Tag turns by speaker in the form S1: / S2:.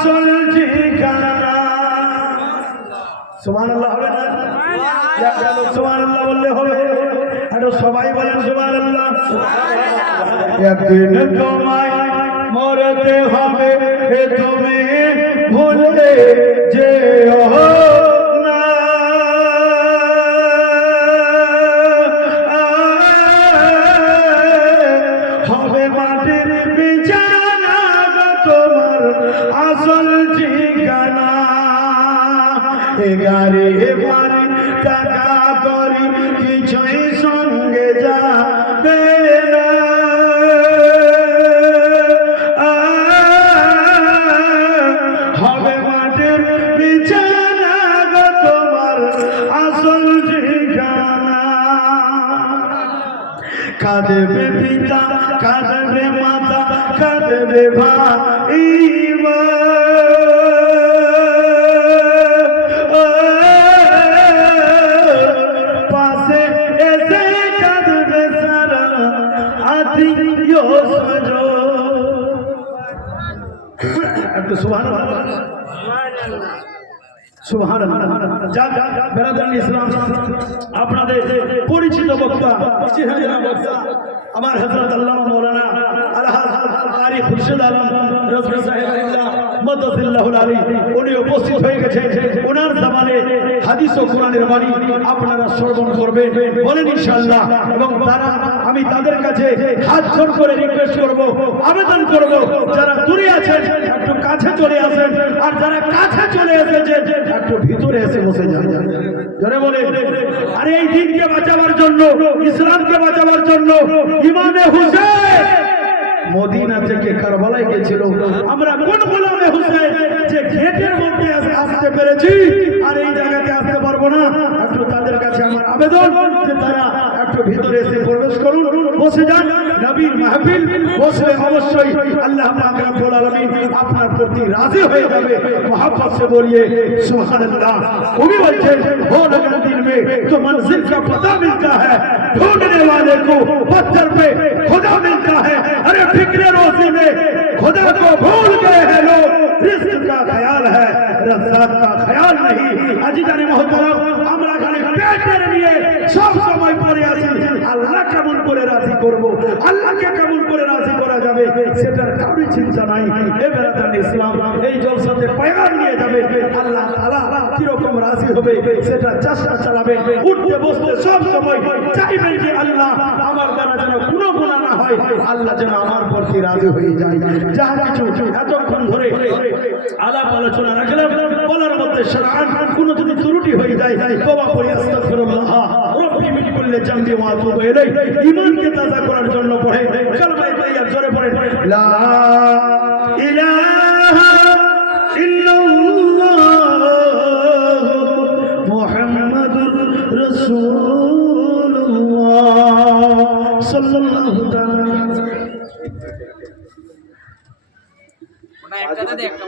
S1: আসল ঠিকানা। সুমান আল্লাহ হবে না? সুমান আল্লাহ বললে হবে। আর সবাই বলেন সুমান আল্লাহ একদিন তোমায় মরতে হবে তুমি গাড়ি বাড়ি টাকা করি, কিছুই সঙ্গে যাবে হবে মাটির বিছানা গো তোমার আসল ঠিকানা কাঁদবে পিতা, কাঁদবে মাতা, কাঁদবে ভাই মা। হয়ে গেছে ওনার জামানে হাদিস ও কোরআনের আপনারা শ্রবণ করবেন, বলেন ইনশাআল্লাহ। এবং তারা, আমি তাদের কাছে হাত জোর করে রিকোয়েস্ট করব, আবেদন করব, যারা আছেন, একটু কাছে চলে আসেন। আর যারা কাছে চলে এসেছে, একটু ভিতরে এসে বসে যান। জোরে বলে আরে এই দিনকে বাঁচাবার জন্য, ইসলামকে বাঁচাবার জন্য ইমামে হুসেন মদিনা থেকে কারবালায় গেছিল। আমরা কোন গোলামে হুসেন যে গেটের মধ্যে আস- আসতে পেরেছি, আর এই জায়গাতে আসতে পারব না? আমার আবেদন যে তারা একটু ভিতরে এসে প্রবেশ করুন বসে যান নবীর মাহফিল বসলে অবশ্যই আল্লাহ পাক রব্বুল আলামিন আপনার প্রতি রাজি হয়ে যাবে मोहब्बत से बोलिए सुभान अल्लाह वो भी बोलते हो लगन दिन में तो मंजिल का पता मिलता है ढूंढने वाले को पत्थर पे खुदा मिलता है अरे फिक्र रोजी में खुदा को भूल गए हैं लोग रिस्क का ख्याल है रज़ाक का ख्याल नहीं আজি জানি মহতরম আমরা খালি পেটের নিয়ে সব সময় রাজি করব। আল্লাহকে কেমন করে রাজি করা যাবে সেটার কারোর চিন্তা নাই। এ বেড়াতান ইসলাম, এই জলসাতে পয়গাম নিয়ে যাবে। আল্লাহ তাআলা কীরকম রাজি হবে, সেটা চেষ্টা চালাবে। উঠতে বসতে সব সময় চাইবেন যে আল্লাহ আমার দ্বারা যেন কোনো গুণা না হয়, আল্লাহ যেন আমার প্রতি রাজি হয়ে যায়। যা কিছু এতক্ষণ ধরে আলাপ আলোচনা রাখলাম, বলার মধ্যে সারান কোনো যদি ত্রুটি হয়ে যায় তবা করি কুল্লি জামবি ওয়া আতুবু ইলাইহি ঈমানকে তাজা করার জন্য পড়ে, কালমায়ে তাইয়্যিব জোরে পড়ে। লা ইলাহা ইল্লাল্লাহ মুহাম্মাদুর রাসূলুল্লাহ সাল্লাল্লাহু তাআলা
S2: একটা দে, একটা